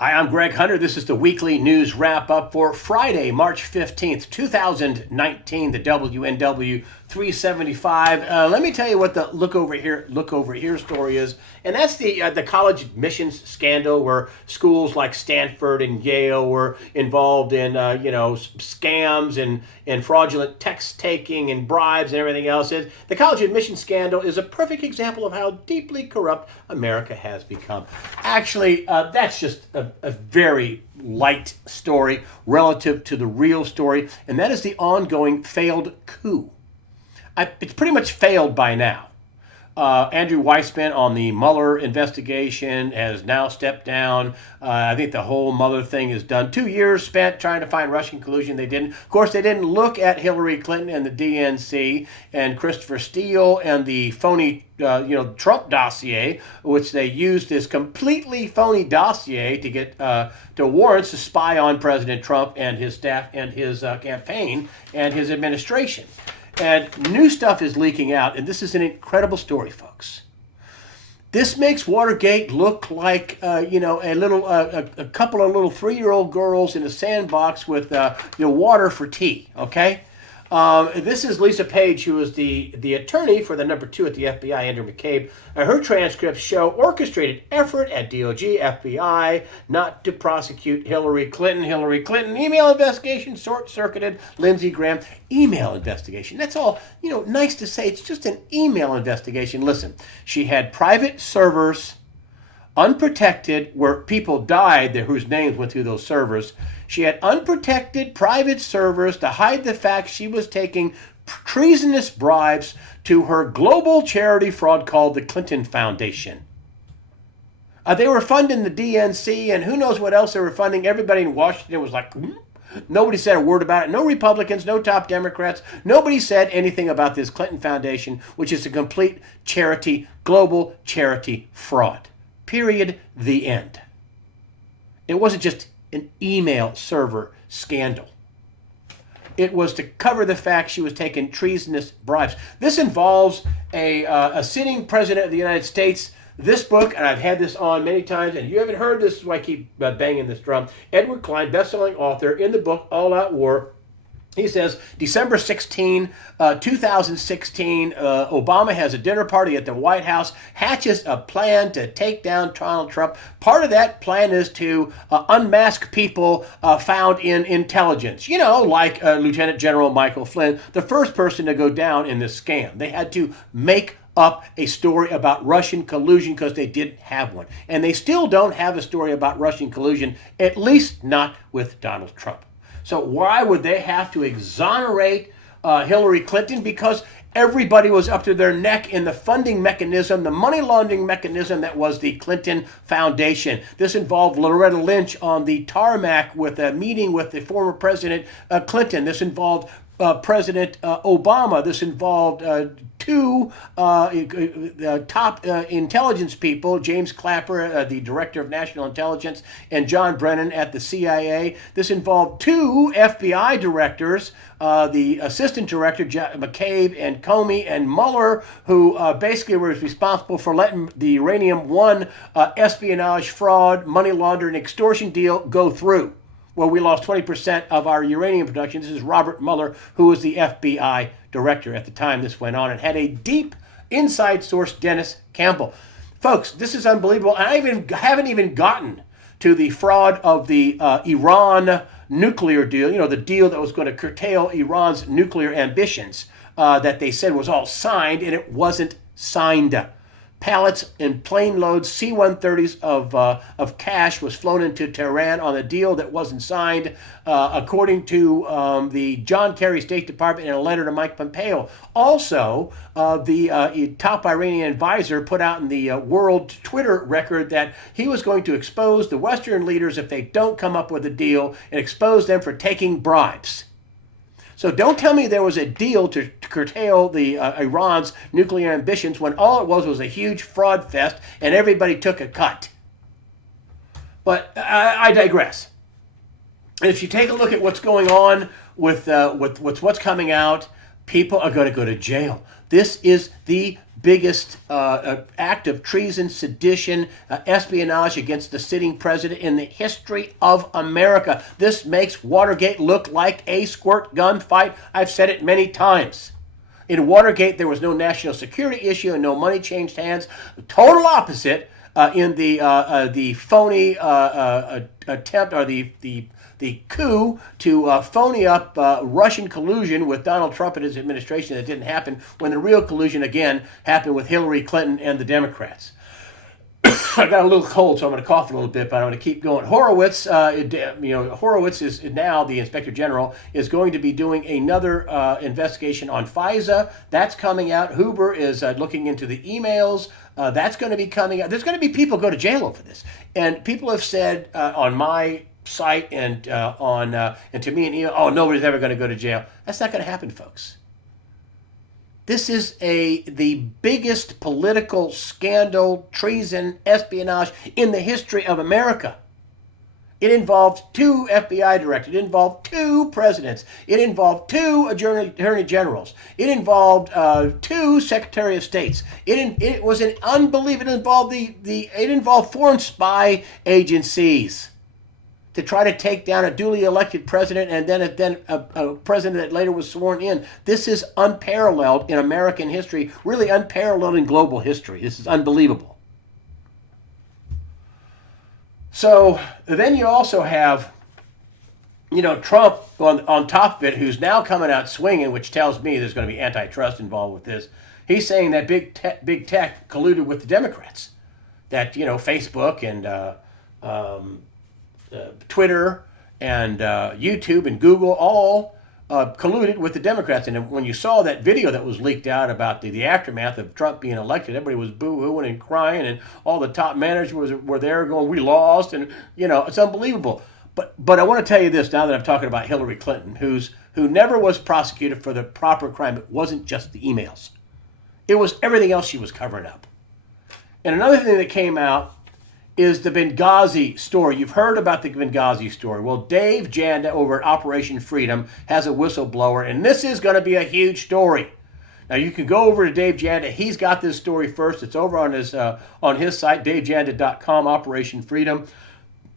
Hi, I'm Greg Hunter. This is the weekly news wrap up for Friday, March 15th, 2019, the WNW 375. Let me tell you what the look over here story is. And that's the college admissions scandal where schools like Stanford and Yale were involved in, scams and fraudulent text taking and bribes and everything else. The college admissions scandal is a perfect example of how deeply corrupt America has become. Actually, that's just a very light story relative to the real story, and that is the ongoing failed coup. It's pretty much failed by now. Andrew Weissman on the Mueller investigation has now stepped down. I think the whole Mueller thing is done. 2 years spent trying to find Russian collusion. They didn't. Of course, they didn't look at Hillary Clinton and the DNC and Christopher Steele and the phony Trump dossier, which they used this completely phony dossier to get to warrants to spy on President Trump and his staff and his campaign and his administration. And new stuff is leaking out, and this is an incredible story, folks. This makes Watergate look like, a couple of little 3-year-old girls in a sandbox with water for tea. Okay, this is Lisa Page, who is the attorney for the number 2 at the FBI, Andrew McCabe. Her transcripts show orchestrated effort at DOJ, FBI, not to prosecute Hillary Clinton. Hillary Clinton email investigation short-circuited Lindsey Graham email investigation. That's all, nice to say. It's just an email investigation. Listen, she had private servers, unprotected, where people died whose names went through those servers. She had unprotected private servers to hide the fact she was taking treasonous bribes to her global charity fraud called the Clinton Foundation. They were funding the DNC and who knows what else they were funding. Everybody in Washington was like, Nobody said a word about it. No Republicans, no top Democrats. Nobody said anything about this Clinton Foundation, which is a complete charity, global charity fraud. Period. The end. It wasn't just an email server scandal. It was to cover the fact she was taking treasonous bribes. This involves a sitting president of the United States. This book, and I've had this on many times, and if you haven't heard this, is why I keep banging this drum. Edward Klein, best-selling author, in the book All Out War, he says, December 16, 2016, Obama has a dinner party at the White House, hatches a plan to take down Donald Trump. Part of that plan is to unmask people found in intelligence, like Lieutenant General Michael Flynn, the first person to go down in this scam. They had to make up a story about Russian collusion because they didn't have one. And they still don't have a story about Russian collusion, at least not with Donald Trump. So why would they have to exonerate Hillary Clinton? Because everybody was up to their neck in the funding mechanism, the money laundering mechanism that was the Clinton Foundation. This involved Loretta Lynch on the tarmac with a meeting with the former President Clinton. This involved President Obama. This involved two top intelligence people, James Clapper, the Director of National Intelligence, and John Brennan at the CIA. This involved 2 FBI directors, the Assistant Director, McCabe and Comey, and Mueller, who basically was responsible for letting the Uranium One espionage, fraud, money laundering, extortion deal go through. Well, we lost 20% of our uranium production. This is Robert Mueller, who was the FBI director at the time this went on and had a deep inside source, Dennis Campbell. Folks, this is unbelievable. And I haven't even gotten to the fraud of the Iran nuclear deal, the deal that was going to curtail Iran's nuclear ambitions that they said was all signed, and it wasn't signed. Pallets and plane loads, C-130s of cash was flown into Tehran on a deal that wasn't signed, according to the John Kerry State Department in a letter to Mike Pompeo. Also, the top Iranian advisor put out in the world Twitter record that he was going to expose the Western leaders if they don't come up with a deal and expose them for taking bribes. So don't tell me there was a deal to curtail the Iran's nuclear ambitions when all it was a huge fraud fest and everybody took a cut. But I digress. If you take a look at what's going on with what's coming out, People are going to go to jail. This is the biggest act of treason, sedition, espionage against the sitting president in the history of America. This makes Watergate look like a squirt gun fight. I've said it many times. In Watergate, there was no national security issue and no money changed hands. Total opposite in the phony attempt, or the coup to phony up Russian collusion with Donald Trump and his administration that didn't happen, when the real collusion, again, happened with Hillary Clinton and the Democrats. I got a little cold, so I'm going to cough a little bit, but I'm going to keep going. Horowitz, Horowitz is now, the Inspector General, is going to be doing another investigation on FISA. That's coming out. Huber is looking into the emails. That's going to be coming out. There's going to be people go to jail over this. And people have said on my site and and to me an email, oh, nobody's ever going to go to jail. That's not going to happen, folks. This is the biggest political scandal, treason, espionage in the history of America. It involved 2 FBI directors. It involved 2 presidents. It involved 2 attorney generals. It involved 2 secretary of states. It was an unbelievable. It involved foreign spy agencies to try to take down a duly elected president, and then a president that later was sworn in. This is unparalleled in American history, really unparalleled in global history. This is unbelievable. So then you also have, Trump on top of it, who's now coming out swinging, which tells me there's going to be antitrust involved with this. He's saying that big tech colluded with the Democrats, that Facebook and Twitter and YouTube and Google all colluded with the Democrats. And when you saw that video that was leaked out about the aftermath of Trump being elected, everybody was boo-hooing and crying, and all the top managers were there going, we lost, and it's unbelievable. But I want to tell you this, now that I'm talking about Hillary Clinton, who never was prosecuted for the proper crime. It wasn't just the emails. It was everything else she was covering up. And another thing that came out is the Benghazi story. You've heard about the Benghazi story. Well, Dave Janda over at Operation Freedom has a whistleblower, and this is going to be a huge story. Now, you can go over to Dave Janda. He's got this story first. It's over on his site, davejanda.com, Operation Freedom.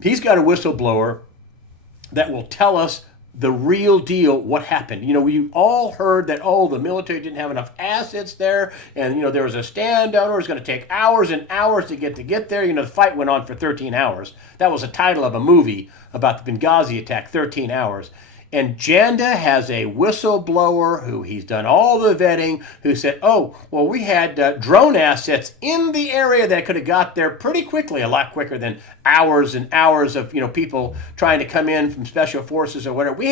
He's got a whistleblower that will tell us the real deal, what happened. We all heard that, the military didn't have enough assets there, and, there was a stand down, it was going to take hours and hours to get there. The fight went on for 13 hours. That was the title of a movie about the Benghazi attack, 13 hours. And Janda has a whistleblower who he's done all the vetting, who said, we had drone assets in the area that could have got there pretty quickly, a lot quicker than hours and hours of people trying to come in from special forces or whatever. We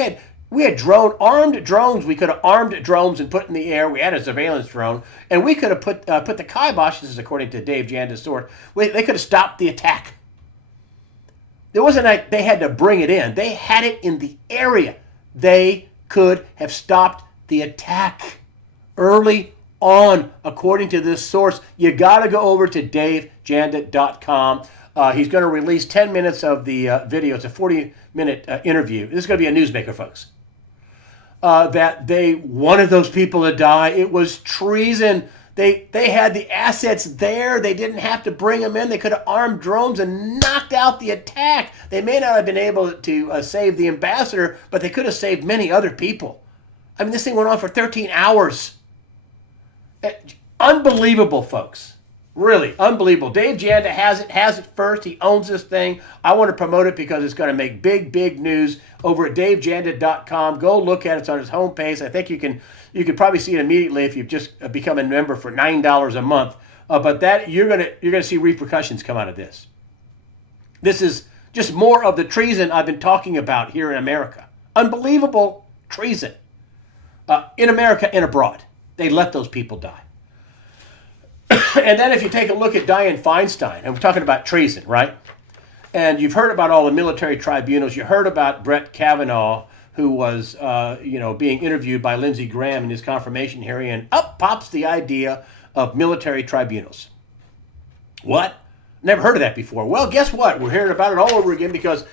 had armed drones. We could have armed drones and put in the air. We had a surveillance drone, and we could have put the kibosh. This is according to Dave Janda's source. They could have stopped the attack. It wasn't like they had to bring it in. They had it in the area. They could have stopped the attack early on, according to this source. You got to go over to davejanda.com. He's going to release 10 minutes of the video. It's a 40-minute interview. This is going to be a newsmaker, folks. That they wanted those people to die. It was treason. They had the assets there. They didn't have to bring them in. They could have armed drones and knocked out the attack. They may not have been able to save the ambassador, but they could have saved many other people. I mean, this thing went on for 13 hours. Unbelievable, folks. Really unbelievable. Dave Janda has it first. He owns this thing. I want to promote it because it's going to make big news over at davejanda.com. Go look at it. It's on his homepage. I think you can probably see it immediately if you've just become a member for $9 a month. But that you're gonna see repercussions come out of this. This is just more of the treason I've been talking about here in America. Unbelievable treason in America and abroad. They let those people die. And then if you take a look at Dianne Feinstein, and we're talking about treason, right? And you've heard about all the military tribunals. You heard about Brett Kavanaugh, who was, being interviewed by Lindsey Graham in his confirmation hearing, and up pops the idea of military tribunals. What? Never heard of that before. Well, guess what? We're hearing about it all over again because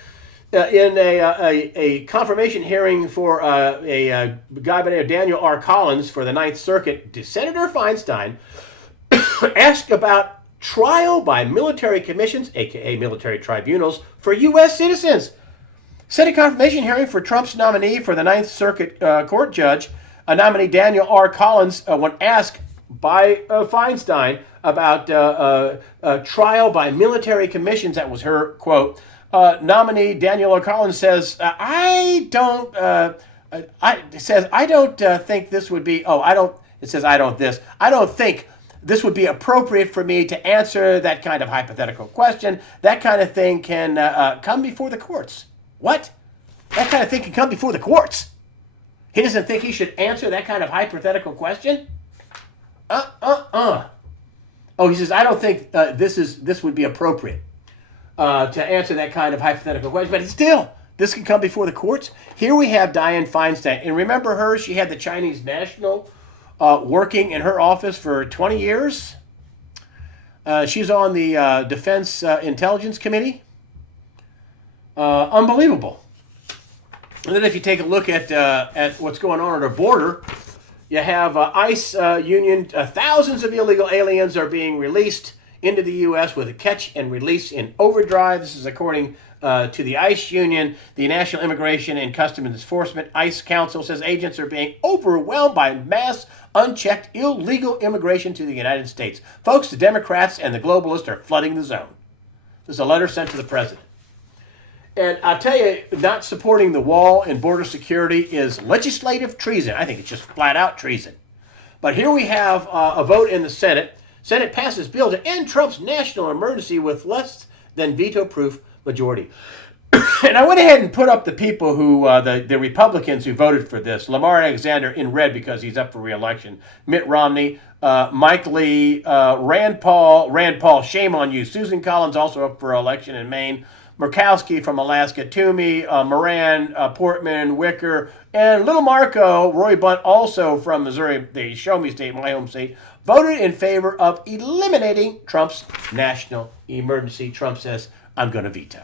in a confirmation hearing for a guy by the name of Daniel R. Collins for the Ninth Circuit, Senator Feinstein asked about trial by military commissions, aka military tribunals, for U.S. citizens. Senate confirmation hearing for Trump's nominee for the Ninth Circuit court judge, nominee Daniel R. Collins, when asked by Feinstein about trial by military commissions. That was her quote. Nominee Daniel R. Collins says, "I don't." I don't think this would be. Oh, I don't. It says I don't this. I don't think this would be appropriate for me to answer that kind of hypothetical question. That kind of thing can come before the courts. What? That kind of thing can come before the courts. He doesn't think he should answer that kind of hypothetical question? Oh, he says, I don't think this would be appropriate to answer that kind of hypothetical question. But still, this can come before the courts. Here we have Dianne Feinstein. And remember her? She had the Chinese national working in her office for 20 years. She's on the Defense Intelligence Committee. Unbelievable. And then if you take a look at what's going on at our border, you have ICE union. Thousands of illegal aliens are being released into the U.S. with a catch and release in overdrive. This is according to the ICE union. The National Immigration and Customs Enforcement ICE Council says agents are being overwhelmed by mass, unchecked, illegal immigration to the United States. Folks, the Democrats and the globalists are flooding the zone. This is a letter sent to the president. And I'll tell you, not supporting the wall and border security is legislative treason. I think it's just flat out treason. But here we have a vote in the Senate. Senate passes bill to end Trump's national emergency with less than veto-proof majority. And I went ahead and put up the people who, the Republicans who voted for this. Lamar Alexander in red because he's up for re-election. Mitt Romney, Mike Lee, Rand Paul, shame on you. Susan Collins also up for election in Maine. Murkowski from Alaska, Toomey, Moran, Portman, Wicker, and Little Marco, Roy Bunt, also from Missouri, the Show Me State, my home state, voted in favor of eliminating Trump's national emergency. Trump says, I'm going to veto.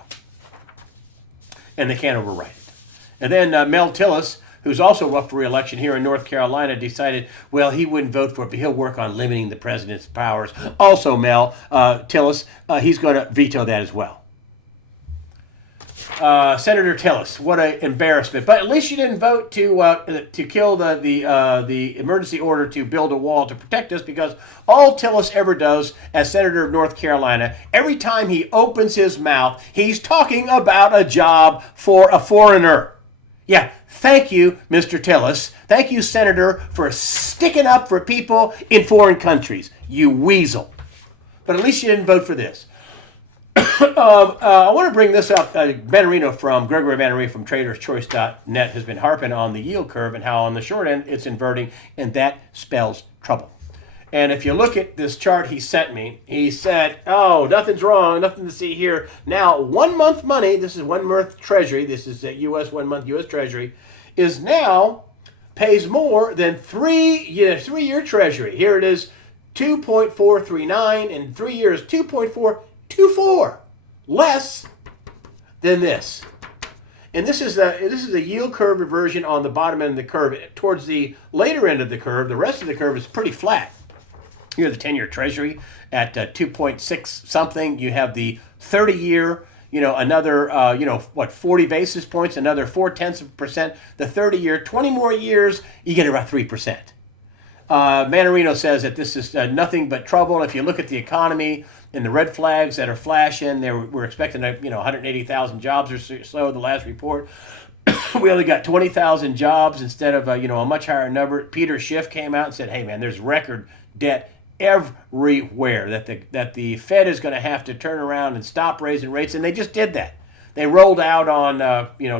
And they can't override it. And then Mel Tillis, who's also up for re-election here in North Carolina, decided, well, he wouldn't vote for it, but he'll work on limiting the president's powers. Also, Mel Tillis, he's going to veto that as well. Senator Tillis, what an embarrassment! But at least you didn't vote to kill the emergency order to build a wall to protect us, because all Tillis ever does as senator of North Carolina, every time he opens his mouth, he's talking about a job for a foreigner. Yeah, thank you, Mr. Tillis. Thank you, Senator, for sticking up for people in foreign countries. You weasel. But at least you didn't vote for this. I want to bring this up. Benarino from Gregory Benarino from TradersChoice.net has been harping on the yield curve and how on the short end it's inverting, and that spells trouble. And if you look at this chart he sent me, he said, oh, nothing's wrong, nothing to see here. Now, 1 month money, this is 1 month Treasury, this is a U.S. 1 month U.S. Treasury, is now pays more than three-year Treasury. Here it is, 2.439, in 3 years, 2.424, less than this. And this is a yield curve reversion on the bottom end of the curve. Towards the later end of the curve, the rest of the curve is pretty flat. You have the 10-year Treasury at 2.6 something. You have the 30-year, another, 40 basis points, another 0.4%. The 30-year, 20 more years, you get about 3%. Manarino says that this is nothing but trouble. And if you look at the economy and the red flags that are flashing, we're expecting 180,000 jobs or so. The last report, we only got 20,000 jobs instead of a much higher number. Peter Schiff came out and said, "Hey man, there's record debt everywhere. That the Fed is going to have to turn around and stop raising rates," and they just did that. They rolled out on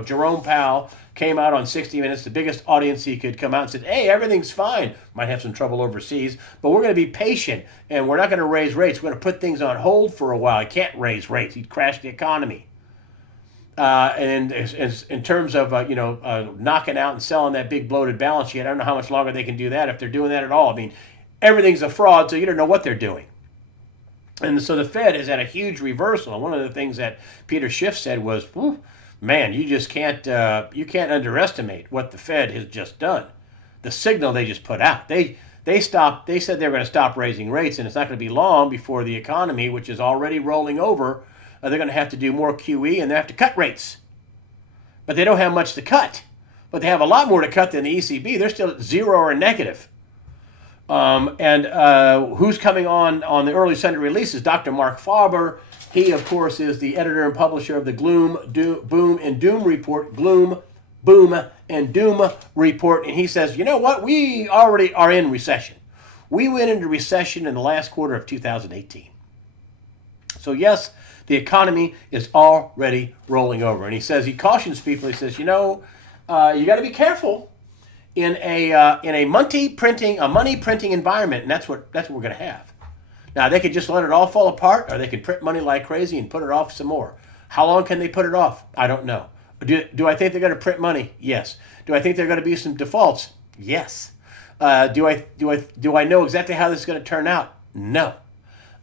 Jerome Powell came out on 60 Minutes, the biggest audience he could come out and said, hey, everything's fine. Might have some trouble overseas, but we're going to be patient, and we're not going to raise rates. We're going to put things on hold for a while. I can't raise rates. He'd crash the economy. And in terms of, knocking out and selling that big bloated balance sheet, I don't know how much longer they can do that, if they're doing that at all. I mean, everything's a fraud, so you don't know what they're doing. And so the Fed has had a huge reversal. And one of the things that Peter Schiff said was, man, you can't underestimate what the Fed has just done. The signal they just put out. They said they were going to stop raising rates, and it's not going to be long before the economy, which is already rolling over, they're going to have to do more QE and they have to cut rates. But they don't have much to cut. But they have a lot more to cut than the ECB. They're still at zero or negative. Who's coming on the early Senate release is Dr. Mark Faber. He, of course, is the editor and publisher of the Boom, and Doom Report, Gloom, Boom, and Doom Report. And he says, you know what? We already are in recession. We went into recession in the last quarter of 2018. So, yes, the economy is already rolling over. And he says, he cautions people, he says, you got to be careful in a money printing environment, and that's what we're going to have. Now, they could just let it all fall apart, or they could print money like crazy and put it off some more. How long can they put it off? I don't know. Do I think they're going to print money? Yes. Do I think there are going to be some defaults? Yes. Do I know exactly how this is going to turn out? No.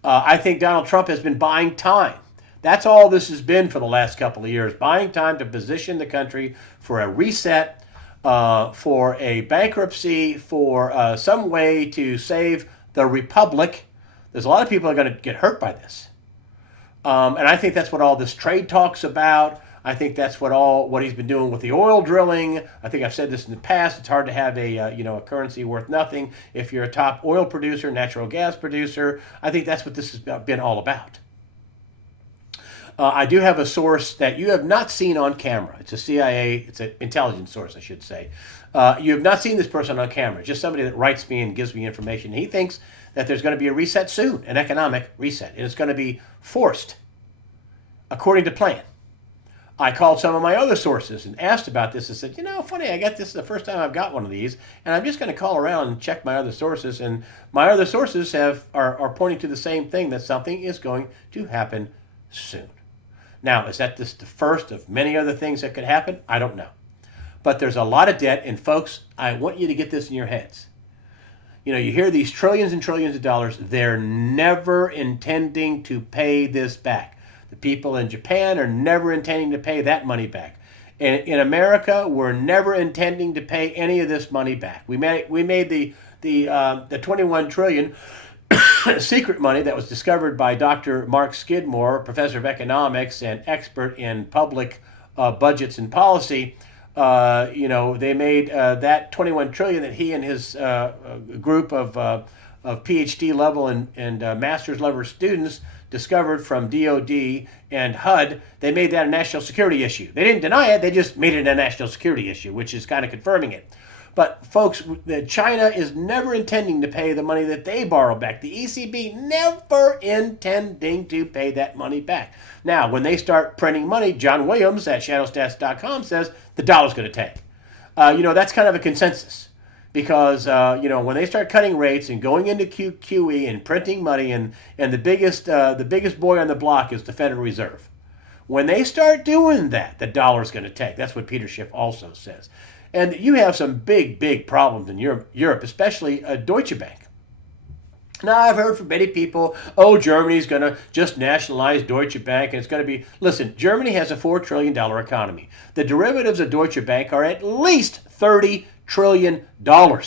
I think Donald Trump has been buying time. That's all this has been for the last couple of years, buying time to position the country for a reset, for a bankruptcy, for some way to save the republic. There's a lot of people that are going to get hurt by this. And I think that's what all this trade talk's about. I think that's what he's been doing with the oil drilling. I think I've said this in the past. It's hard to have a currency worth nothing if you're a top oil producer, natural gas producer. I think that's what this has been all about. I do have a source that you have not seen on camera. It's a CIA, it's an intelligence source, I should say. You have not seen this person on camera, just somebody that writes me and gives me information. He thinks that there's going to be a reset soon, an economic reset, and it's going to be forced according to plan. I called some of my other sources and asked about this and said, funny, I got this the first time I've got one of these, and I'm just going to call around and check my other sources, and my other sources are pointing to the same thing, that something is going to happen soon. Now, is that just the first of many other things that could happen? I don't know. But there's a lot of debt, and folks, I want you to get this in your heads. You hear these trillions and trillions of dollars. They're never intending to pay this back. The people in Japan are never intending to pay that money back. And in America, we're never intending to pay any of this money back. We made the 21 trillion secret money that was discovered by Dr. Mark Skidmore, professor of economics and expert in public budgets and policy. They made that 21 trillion that he and his group of PhD level and master's level students discovered from DOD and HUD. They made that a national security issue. They didn't deny it, they just made it a national security issue, which is kind of confirming it. But folks, China is never intending to pay the money that they borrow back. The ECB never intending to pay that money back. Now, when they start printing money, John Williams at shadowstats.com says the dollar's going to tank. That's kind of a consensus. Because, when they start cutting rates and going into QE and printing money, and the biggest boy on the block is the Federal Reserve. When they start doing that, the dollar's going to tank. That's what Peter Schiff also says. And you have some big problems in Europe, especially Deutsche Bank. Now, I've heard from many people, Germany's going to just nationalize Deutsche Bank, and it's going to be... Listen, Germany has a $4 trillion economy. The derivatives of Deutsche Bank are at least $30 trillion. Now,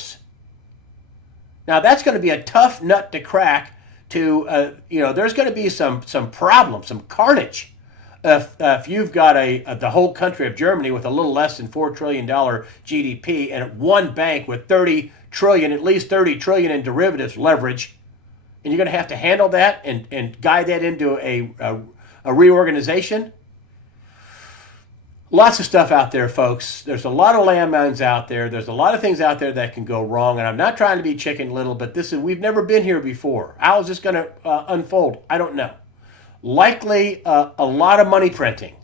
that's going to be a tough nut to crack to, there's going to be some problems, some carnage. If you've got the whole country of Germany with a little less than $4 trillion GDP and one bank with at least 30 trillion in derivatives leverage, and you're going to have to handle that and guide that into a reorganization. Lots of stuff out there, folks. There's a lot of landmines out there. There's a lot of things out there that can go wrong, and I'm not trying to be Chicken Little, but we've never been here before. How is this going to unfold? I don't know. Likely a lot of money printing.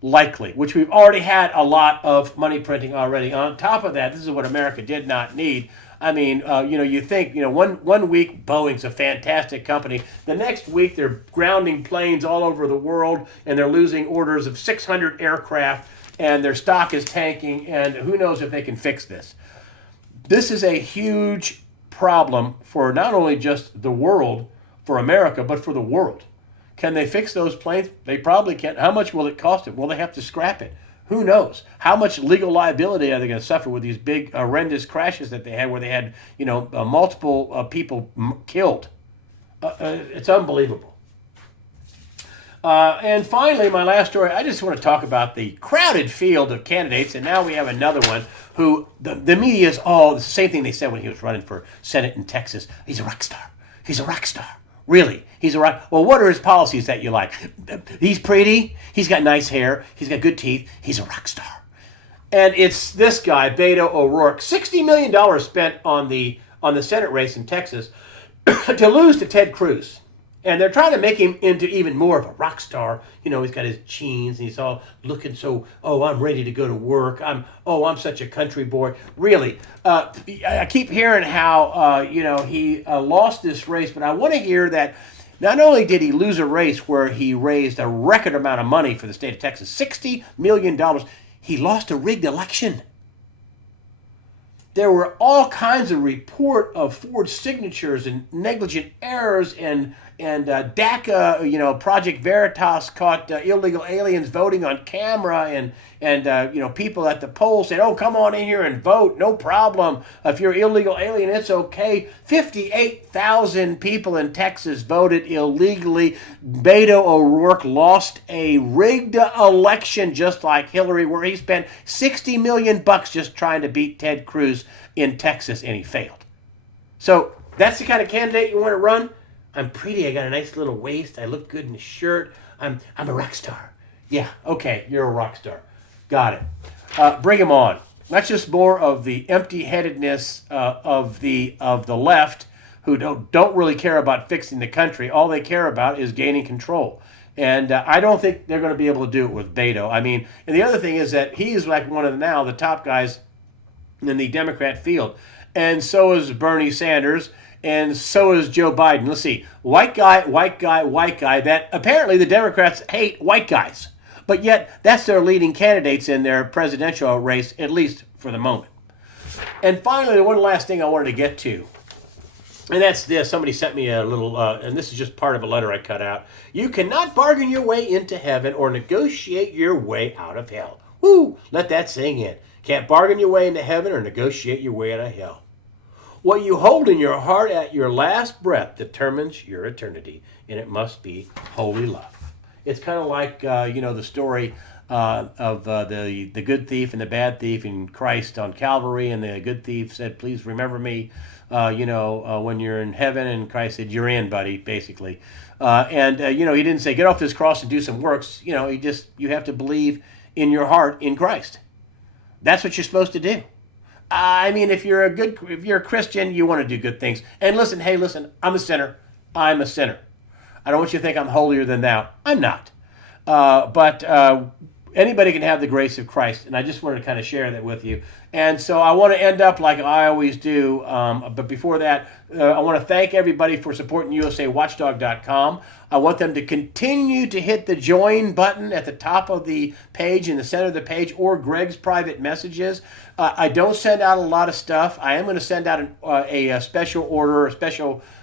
Likely, which we've already had a lot of money printing already. On top of that, this is what America did not need. I mean, you think, one week Boeing's a fantastic company. The next week they're grounding planes all over the world and they're losing orders of 600 aircraft and their stock is tanking, and who knows if they can fix this. This is a huge problem for not only just the world, for America, but for the world. Can they fix those planes? They probably can't. How much will it cost them? Will they have to scrap it? Who knows? How much legal liability are they going to suffer with these big, horrendous crashes that they had, where they had, multiple people killed? It's unbelievable. And finally, my last story, I just want to talk about the crowded field of candidates. And now we have another one who the media is, the same thing they said when he was running for Senate in Texas. He's a rock star. He's a rock star. Really? He's a rock. Well, what are his policies that you like? He's pretty. He's got nice hair. He's got good teeth. He's a rock star. And it's this guy, Beto O'Rourke. $60 million spent on the Senate race in Texas to lose to Ted Cruz. And they're trying to make him into even more of a rock star. He's got his jeans and he's all looking so, I'm ready to go to work. I'm such a country boy. Really, I keep hearing how, he lost this race, but I want to hear that not only did he lose a race where he raised a record amount of money for the state of Texas, $60 million, he lost a rigged election. There were all kinds of report of forged signatures and negligent errors and DACA, Project Veritas caught illegal aliens voting on camera and people at the polls said, come on in here and vote, no problem. If you're an illegal alien, it's okay. 58,000 people in Texas voted illegally. Beto O'Rourke lost a rigged election just like Hillary, where he spent $60 million just trying to beat Ted Cruz in Texas, and he failed. So that's the kind of candidate you want to run? I'm pretty. I got a nice little waist. I look good in a shirt. I'm a rock star. Yeah, okay, you're a rock star. Got it. Bring him on. That's just more of the empty-headedness of the left, who don't really care about fixing the country. All they care about is gaining control. And I don't think they're going to be able to do it with Beto. And the other thing is that he's like one of the top guys in the Democrat field. And so is Bernie Sanders. And so is Joe Biden. Let's see. White guy. That apparently the Democrats hate white guys. But yet, that's their leading candidates in their presidential race, at least for the moment. And finally, the one last thing I wanted to get to, and that's this. Somebody sent me a little, and this is just part of a letter I cut out. You cannot bargain your way into heaven or negotiate your way out of hell. Woo! Let that sink in. Can't bargain your way into heaven or negotiate your way out of hell. What you hold in your heart at your last breath determines your eternity, and it must be holy love. It's kind of like, the story of the good thief and the bad thief in Christ on Calvary, and the good thief said, please remember me, when you're in heaven, and Christ said, you're in, buddy, basically. He didn't say, get off this cross and do some works. You have to believe in your heart in Christ. That's what you're supposed to do. If you're a Christian, you want to do good things. And listen, I'm a sinner. I'm a sinner. I don't want you to think I'm holier than thou. I'm not. But anybody can have the grace of Christ, and I just wanted to kind of share that with you. And so I want to end up like I always do. But before that, I want to thank everybody for supporting USAWatchdog.com. I want them to continue to hit the join button at the top of the page, in the center of the page, or Greg's private messages. I don't send out a lot of stuff. I am going to send out a special order,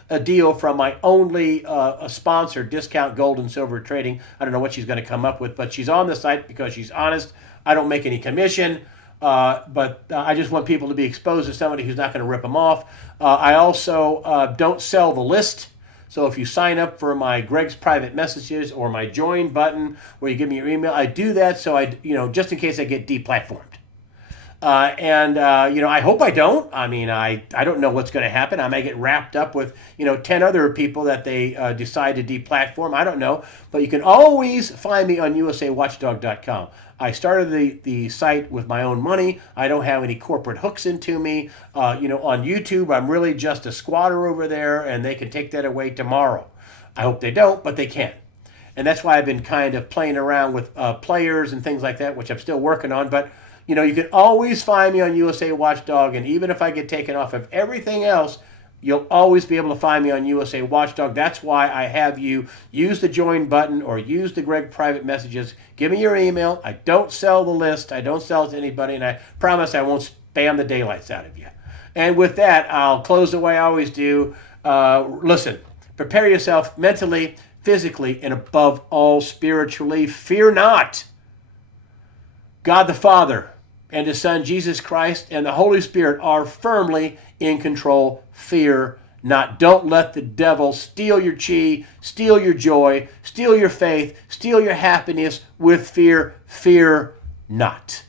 a deal from my only sponsor, Discount Gold and Silver Trading. I don't know what she's going to come up with, but she's on the site because she's honest. I don't make any commission, but I just want people to be exposed to somebody who's not going to rip them off. I also don't sell the list. So if you sign up for my Greg's private messages or my join button where you give me your email, I do that so just in case I get deplatformed. I hope I don't. I don't know what's going to happen. I may get wrapped up with, 10 other people that they decide to deplatform. I don't know. But you can always find me on USAWatchdog.com. I started the site with my own money. I don't have any corporate hooks into me. On YouTube, I'm really just a squatter over there, and they can take that away tomorrow. I hope they don't, but they can. And that's why I've been kind of playing around with players and things like that, which I'm still working on. But you can always find me on USA Watchdog, and even if I get taken off of everything else, you'll always be able to find me on USA Watchdog. That's why I have you use the join button or use the Greg private messages. Give me your email. I don't sell the list. I don't sell it to anybody, and I promise I won't spam the daylights out of you. And with that, I'll close the way I always do. Listen, prepare yourself mentally, physically, and above all spiritually. Fear not. God the Father and His Son Jesus Christ and the Holy Spirit are firmly in control. Fear not. Don't let the devil steal your chi, steal your joy, steal your faith, steal your happiness with fear. Fear not.